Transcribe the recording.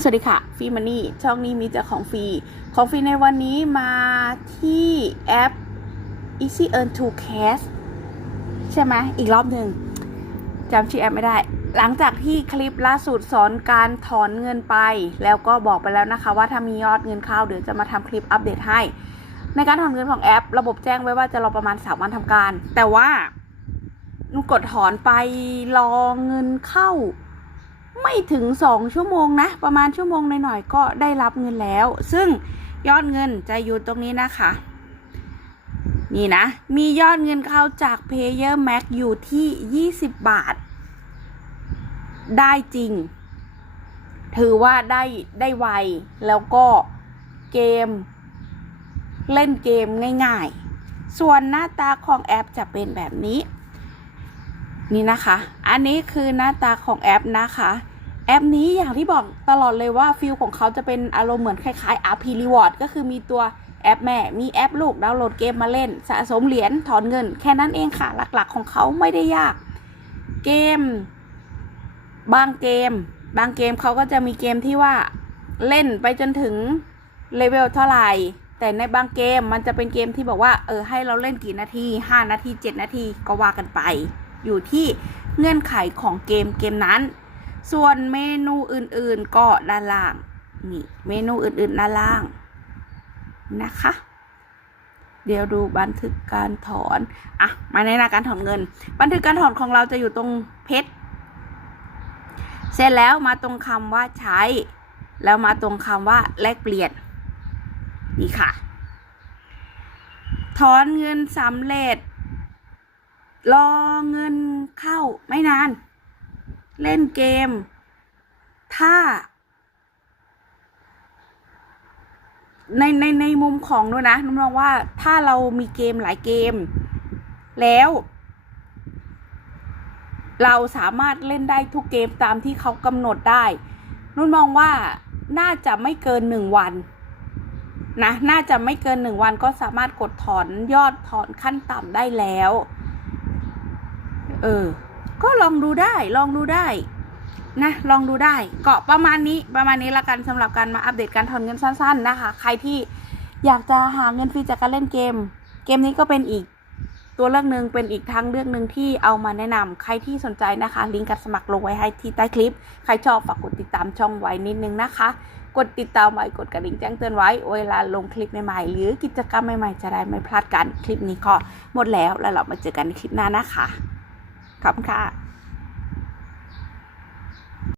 สวัสดีค่ะฟรีมันนี่ช่องนี้มีแต่ของฟรี ของฟรีในวันนี้มาที่แอป Easy Earn to Cash ใช่ไหมอีกรอบหนึ่งจำชื่อแอปไม่ได้ หลังจากที่คลิปล่าสุดสอนการถอนเงินไป แล้วก็บอกไปแล้วนะคะ ว่าถ้ามียอดเงินเข้าเดี๋ยวจะมาทำคลิปอัปเดตให้ ในการถอนเงินของแอป ระบบแจ้งไว้ว่าจะรอประมาณ3วันทำการ แต่ว่านูกดถอนไปรอเงินเข้า ไม่ถึงสองชั่วโมงนะ ประมาณชั่วโมงหน่อยๆก็ได้รับเงินแล้ว ซึ่งยอดเงินจะอยู่ตรงนี้นะคะ นี่นะ มียอดเงินเข้าจาก Payer Max อยู่ที่ 20 บาท ได้จริง ถือว่าได้ได้ไว แล้วก็เกม เล่นเกมง่ายๆ ส่วนหน้าตาของแอปจะเป็นแบบนี้ นี่นะคะ อันนี้คือหน้าตาของแอปนะคะ แอปนี้อย่างที่บอกตลอดเลยว่าฟิลของเขาจะเป็นอารมณ์เหมือนคล้ายๆ RP Reward ก็คือมีตัวแอปแม่มีแอปลูกดาวน์โหลดเกมมาเล่น สะสมเหรียญถอนเงิน แค่นั้นเองค่ะ หลักๆของเขาไม่ได้ยาก เกม บางเกม บางเกมเขาก็จะมีเกมที่ว่าเล่นไปจนถึงเลเวลเท่าไหร่ แต่ในบางเกมมันจะเป็นเกมที่บอกว่า เออให้เราเล่นกี่นาที 5 นาที 7 นาทีก็ว่ากันไป อยู่ที่เงื่อนไขของเกมเกมนั้น ส่วนเมนูอื่นๆก็ด้านล่างนี่เมนูอื่นๆด้านล่างนะคะ เดี๋ยวดูบันทึกการถอนอะมาในหน้าการถอนเงิน บันทึกการถอนของเราจะอยู่ตรงเพชรเสร็จแล้วมาตรงคำว่าใช้ แล้วมาตรงคำว่าแลกเปลี่ยนนี่ค่ะ ถอนเงินสำเร็จ รอเงินเข้าไม่นาน เล่นเกม ถ้า ในในในมุมของด้วยนะน้องมองว่าถ้าเรามีเกมหลายเกม แล้ว เราสามารถเล่นได้ทุกเกมตามที่เขากำหนดได้นุ่นมองว่าน่าจะไม่เกินหนึ่งวันนะ น่าจะไม่เกินหนึ่งวันก็สามารถกดถอนยอดถอนขั้นต่ำได้แล้ว เออ ก็ลองดูได้ ลองดูได้ นะ ลองดูได้ เก็ประมาณนี้ ประมาณนี้ละกันสำหรับการมาอัปเดตการถอนเงินสั้น ๆ นะคะ ใครที่อยากจะหาเงินฟรีจากการเล่นเกม เกมนี้ก็เป็นอีกตัวเลือกหนึ่งเป็นอีกทางเลือกหนึ่งที่เอามาแนะนำใครที่สนใจนะคะ ลิงก์การสมัครลงไว้ให้ที่ใต้คลิป ใครชอบฝากกดติดตามช่องไว้นิดนึงนะคะ กดติดตามไว้กดกระดิ่งแจ้งเตือนไว้เวลาลงคลิปใหม่ๆ หรือกิจกรรมใหม่ๆ จะได้ไม่พลาดกัน คลิปนี้ก็หมดแล้วแล้วเรามาเจอกันในคลิปหน้านะคะ ขอบคุณค่ะ